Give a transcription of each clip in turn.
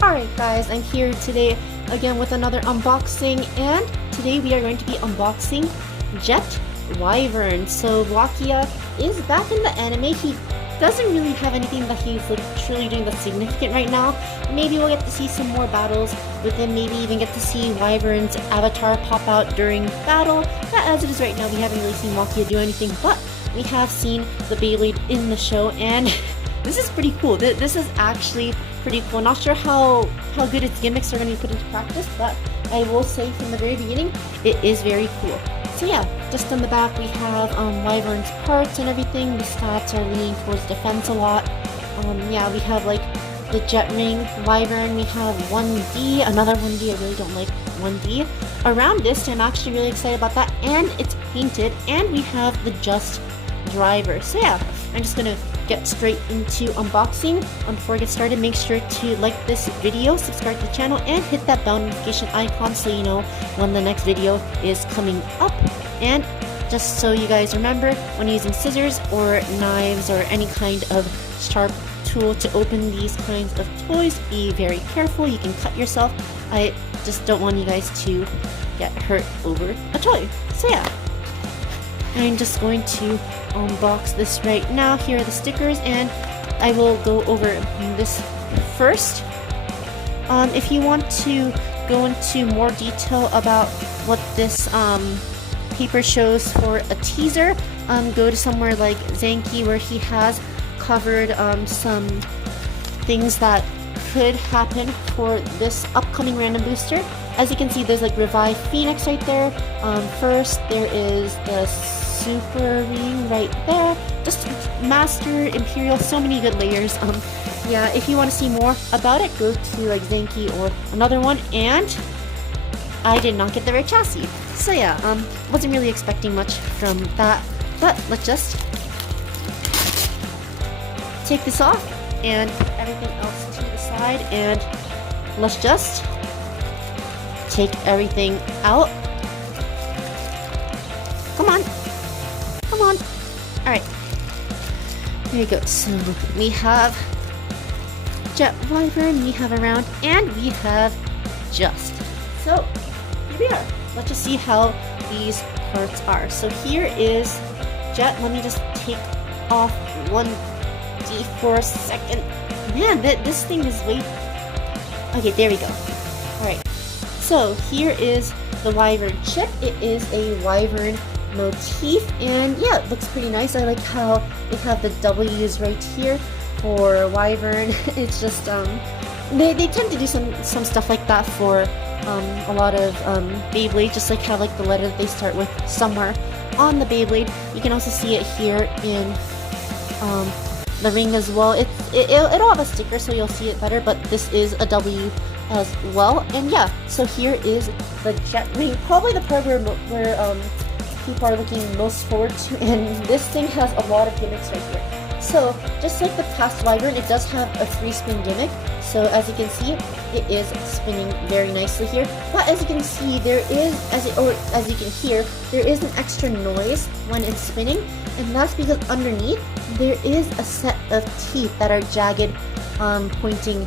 Alright guys, I'm here today again with another unboxing, and today we are going to be unboxing Jet Wyvern. So Wakiya is back in the anime. He doesn't really have anything that he's like truly doing that's significant right now. Maybe we'll get to see some more battles with him, maybe even get to see Wyvern's avatar pop out during battle. But as it is right now, we haven't really seen Wakiya do anything, but we have seen the Beyblade in the show, and this is pretty cool. This is actually pretty cool. Not sure how good its gimmicks are going to be put into practice, but I will say from the very beginning, it is very cool. So yeah, just on the back we have Wyvern's parts and everything. The stats are leaning towards defense a lot. Yeah, we have like the jet ring Wyvern. We have 1D, another 1D. I really don't like 1D. Around this, I'm actually really excited about that, and it's painted, and we have the Just driver. So yeah, I'm just gonna get straight into unboxing. Before I get started, make sure to like this video, subscribe to the channel, and hit that bell notification icon so you know when the next video is coming up. And just so you guys remember, when using scissors or knives or any kind of sharp tool to open these kinds of toys, be very careful. You can cut yourself. I just don't want you guys to get hurt over a toy. So yeah, I'm just going to unbox this right now. Here are the stickers, and I will go over this first. If you want to go into more detail about what this paper shows for a teaser, go to somewhere like Zanki, where he has covered some things that could happen for this upcoming random booster. As you can see, there's like Revive Phoenix right there. First, there is the Super Ring right there. Just Master, Imperial, so many good layers. Yeah, if you want to see more about it, go to like Zanki or another one. And I did not get the rare chassis. So yeah, wasn't really expecting much from that. But let's just take this off and put everything else to the side, and let's just take everything out. Come on. Come on. Alright. There you go. So we have Jet Wyvern, we have Around, and we have Just. So here we are. Let's just see how these parts are. So here is Jet. Let me just take off 1D for a second. Man, this thing is way... Okay, there we go. Alright. So here is the Wyvern chip. It is a Wyvern motif, and yeah, it looks pretty nice. I like how they have the W's right here for Wyvern. It's just they tend to do some stuff like that for a lot of Beyblade, just like how like the letter that they start with somewhere on the Beyblade. You can also see it here in the ring as well. It'll have a sticker, so you'll see it better, but this is a W as well. And yeah, so here is the jet ring, probably the part where people are looking most forward to, and this thing has a lot of gimmicks right here. So just like the past Wyvern, it does have a free spin gimmick. So as you can see, it is spinning very nicely here. But as you can see, there is, as you can hear, there is an extra noise when it's spinning, and that's because underneath there is a set of teeth that are jagged, pointing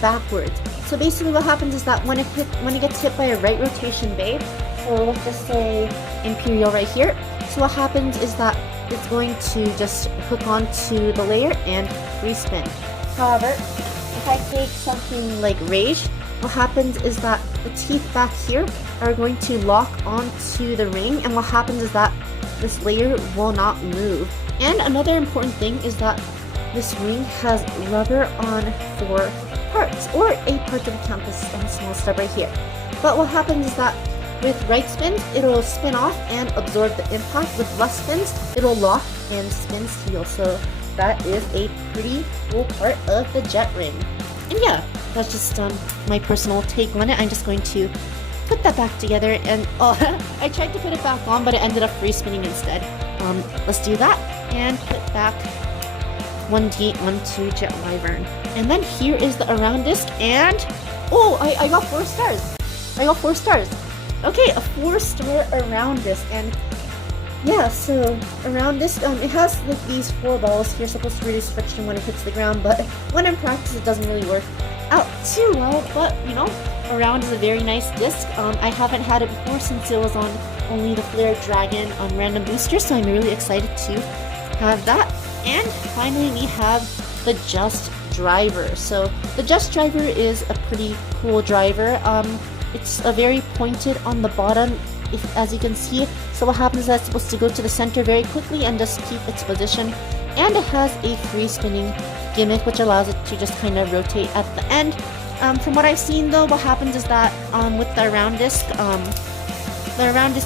backwards. So basically what happens is that when it gets hit by a right rotation bay, so let's just say Imperial right here, so what happens is that it's going to just hook onto the layer and respin. However, if I take something like Rage, what happens is that the teeth back here are going to lock onto the ring, and what happens is that this layer will not move. And another important thing is that this ring has rubber on 4 parts, or 8 parts of the campus and a small stub right here. But what happens is that with right spins, it'll spin off and absorb the impact. With left spins, it'll lock and spin seal. So that is a pretty cool part of the jet ring. And yeah, that's just my personal take on it. I'm just going to put that back together, and I tried to put it back on, but it ended up free spinning instead. Let's do that and put back 1D onto Jet Wyvern. And then here is the around disc, and oh, I got 4 stars. I got 4 stars. Okay, a 4-star around disc, and yeah, so around disc, it has like these 4 balls. You're supposed to reduce friction when it hits the ground, but when in practice, it doesn't really work out too well. But you know, around is a very nice disc. I haven't had it before since it was on only the Flare Dragon on random boosters, so I'm really excited to have that. And finally, we have the Just Driver. So the Just Driver is a pretty cool driver. It's a very pointed on the bottom, as you can see. So what happens is that it's supposed to go to the center very quickly and just keep its position. And it has a free spinning gimmick, which allows it to just kind of rotate at the end. From what I've seen though, what happens is that with the around disc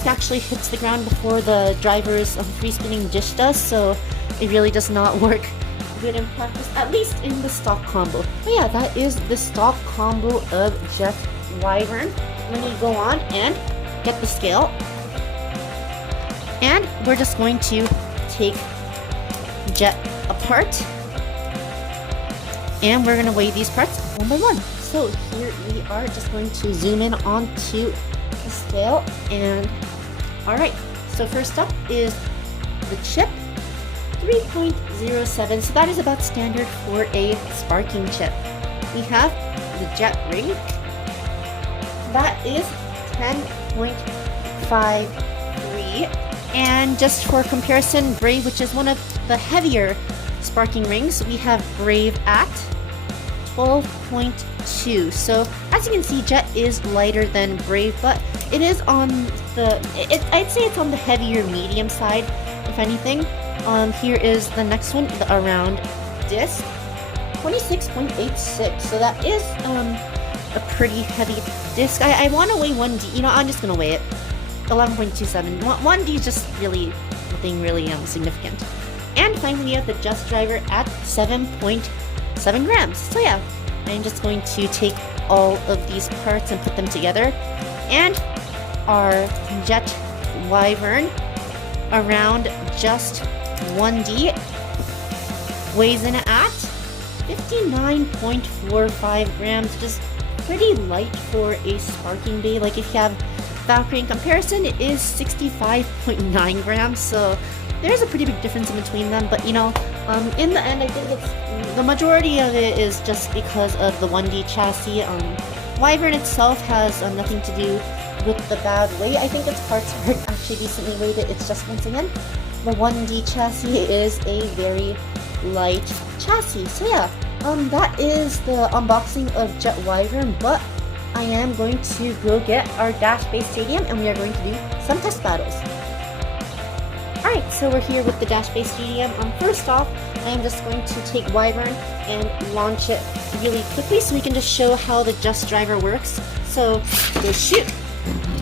actually hits the ground before the driver's free spinning dish does, so it really does not work good in practice, at least in the stock combo. But yeah, that is the stock combo of Jet Wyvern. Let me go on and get the scale. And we're just going to take Jet apart. And we're going to weigh these parts one by one. So here we are, just going to zoom in onto the scale. And alright, so first up is the chip. 3.07, so that is about standard for a sparking chip. We have the jet ring. That is 10.53. And just for comparison, Brave, which is one of the heavier sparking rings, we have Brave at 12.2. So as you can see, Jet is lighter than Brave, but it is on the, I'd say it's on the heavier medium side, if anything. Here is the next one, the around disc, 26.86. So that is a pretty heavy disc. I want to weigh 1D. You know, I'm just gonna weigh it. 11.27. 1D is just really nothing really significant. And finally, we have the Just Driver at 7.7 grams. So yeah, I'm just going to take all of these parts and put them together. And our Jet Wyvern around just 1D weighs in at 59.45 grams, just pretty light for a sparking bay. Like if you have Valkyrie in comparison, it is 65.9 grams, so there's a pretty big difference in between them. But you know, in the end, I think it's the majority of it is just because of the 1D chassis. Wyvern itself has nothing to do with the bad weight. I think its parts are actually decently weighted. It's just, once again, the 1D chassis is a very light chassis. So yeah, that is the unboxing of Jet Wyvern, but I am going to go get our Dash Base Stadium and we are going to do some test battles. Alright, so we're here with the Dash Base Stadium. First off, I am just going to take Wyvern and launch it really quickly so we can just show how the Just Driver works. So, go shoot!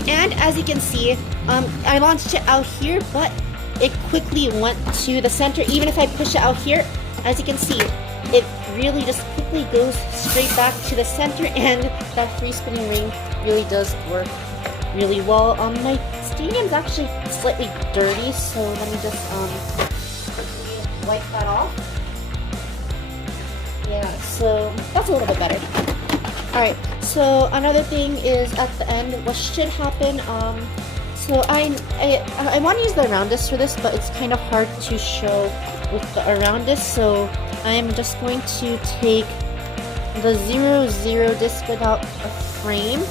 And as you can see, I launched it out here, but it quickly went to the center. Even if I push it out here, as you can see, it really just quickly goes straight back to the center, and that free spinning ring really does work really well. My stadium's actually slightly dirty, so let me just wipe that off. Yeah, so that's a little bit better. Alright, so another thing is at the end, what should happen, so I want to use the around disc for this, but it's kind of hard to show with the around disc, so I'm just going to take the 0-0 disc without a frame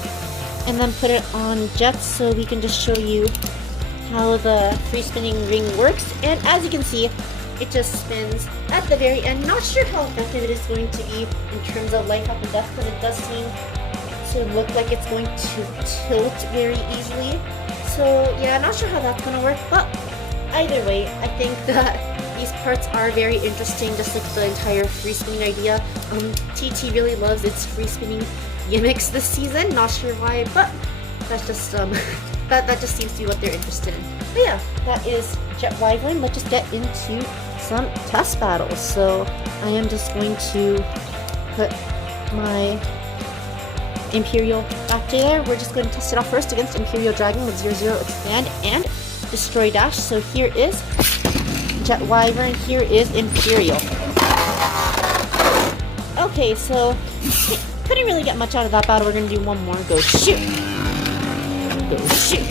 and then put it on Jets so we can just show you how the free spinning ring works. And as you can see, it just spins at the very end. Not sure how effective it is going to be in terms of life up and death, because it does seem to look like it's going to tilt very easily. So yeah, not sure how that's going to work, but either way, I think that these parts are very interesting, just like the entire free spinning idea. TT really loves its free spinning gimmicks this season. Not sure why, but that's just that just seems to be what they're interested in. But yeah, that is Jet Wyvern. Let's just get into some test battles. So I am just going to put my Imperial back there. We're just going to test it out first against Imperial Dragon with 0-0 expand and destroy dash. So here is Jet Wyvern, here is Imperial. Okay, so couldn't really get much out of that battle. We're gonna do one more. Go shoot! Go shoot!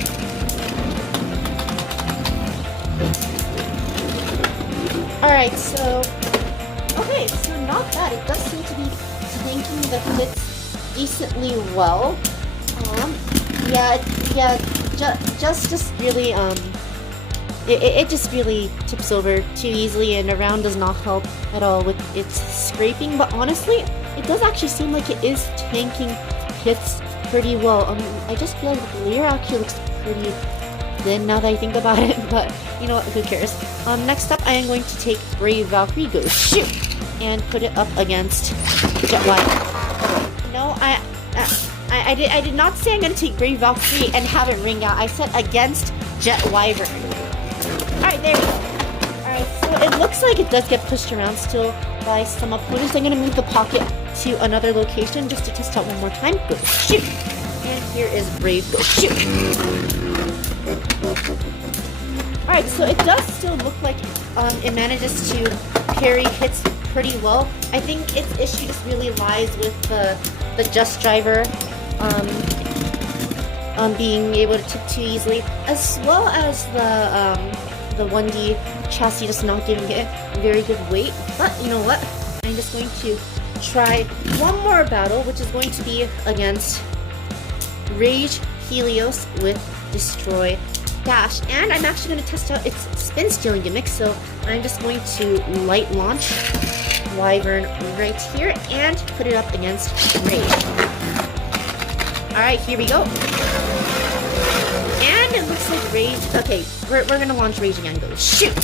Alright, so... Okay, so not bad. It does seem to be tanking the hits decently well. Just really, it just really tips over too easily, and a round does not help at all with its scraping, but honestly, it does actually seem like it is tanking hits pretty well. I just feel like the layer actually looks pretty thin now that I think about it, but you know what, who cares. Next up, I am going to take Brave Valkyrie, go shoot, and put it up against Jet Wyvern. No, I did not say I'm going to take Brave Valkyrie and have it ring out. I said against Jet Wyvern. Alright, there we go. Alright, so it looks like it does get pushed around still by some opponents. I'm going to move the pocket to another location just to test out one more time. Go shoot! And here is Brave, go shoot! Alright, so it does still look like it manages to parry hits pretty well. I think its issue just really lies with the Just Driver being able to tip too easily, as well as the 1D chassis just not giving it very good weight. But you know what? I'm just going to try one more battle, which is going to be against Rage Helios with Destroy Dash. And I'm actually going to test out its spin stealing gimmick, so I'm just going to light launch Wyvern right here and put it up against Rage. Alright, here we go. And it looks like Rage... Okay, we're gonna launch Rage again. Go shoot!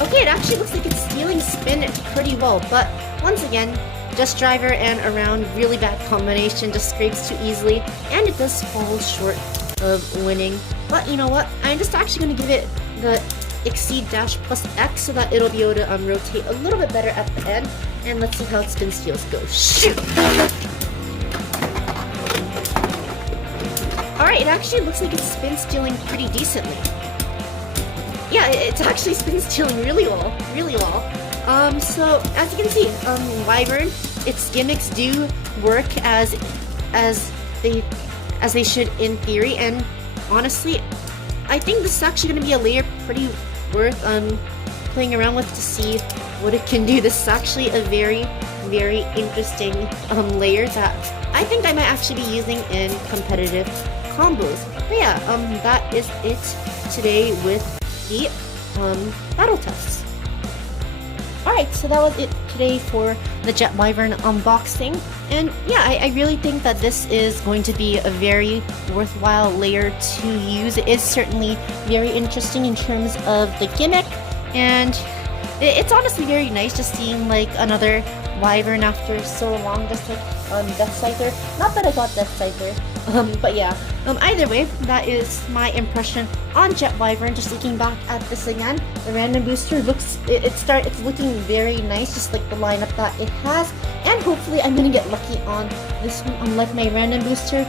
Okay, it actually looks like it's stealing spin pretty well, but once again, Just Driver and around really bad combination, just scrapes too easily, and it does fall short of winning. But you know what? I'm just actually going to give it the Exceed Dash plus X so that it'll be able to rotate a little bit better at the end. And let's see how its spin steals go. Shoot! Alright, it actually looks like it's spin stealing pretty decently. Yeah, it's actually spin stealing really well. Really well. So as you can see, Wyvern, its gimmicks do work as they should in theory, and honestly, I think this is actually going to be a layer pretty worth playing around with to see what it can do. This is actually a very, very interesting layer that I think I might actually be using in competitive combos. But yeah, that is it today with the battle tests. Alright, so that was it today for the Jet Wyvern unboxing. And yeah, I really think that this is going to be a very worthwhile layer to use. It is certainly very interesting in terms of the gimmick, and it's honestly very nice just seeing like another Wyvern after so long, just like Death Scyther. Not that I got Death Scyther, but yeah. Either way, that is my impression on Jet Wyvern. Just looking back at this again, the random booster looks, it's looking very nice, just like the lineup that it has. And hopefully I'm gonna get lucky on this one, unlike my random booster.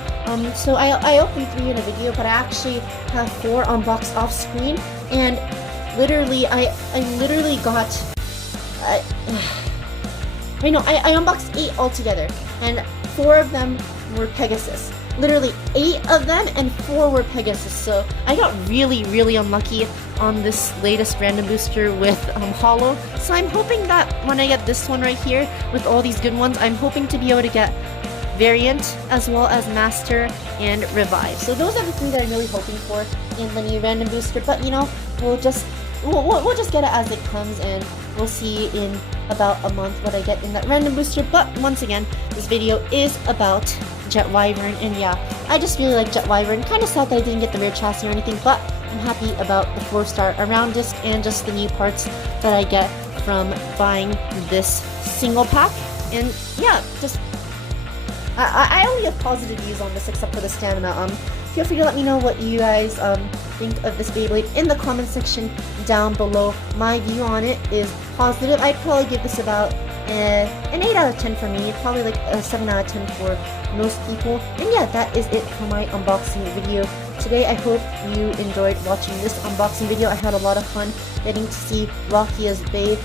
So I opened 3 in a video, but I actually have 4 unboxed off screen, and literally, I literally got, I unboxed 8 altogether, and 4 of them were Pegasus. Literally 8 of them, and 4 were Pegasus. So I got really, really unlucky on this latest random booster with Holo. So I'm hoping that when I get this one right here with all these good ones, I'm hoping to be able to get Variant as well as Master and Revive. So those are the 3 that I'm really hoping for in the new random booster. But you know, we'll just get it as it comes, and we'll see in about a month what I get in that random booster. But once again, this video is about Jet Wyvern, and yeah, I just really like Jet Wyvern. Kind of sad that I didn't get the rare chassis or anything, but I'm happy about the 4-star around disc and just the new parts that I get from buying this single pack. And yeah, just I only have positive views on this except for the stamina. Feel free to let me know what you guys think of this Beyblade in the comment section down below. My view on it is positive. I'd probably give this about an 8 out of 10 for me, probably like a 7 out of 10 for most people. And yeah, that is it for my unboxing video today. I hope you enjoyed watching this unboxing video. I had a lot of fun getting to see Wakiya's Bay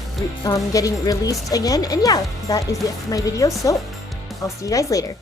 getting released again. And yeah, that is it for my video, so I'll see you guys later.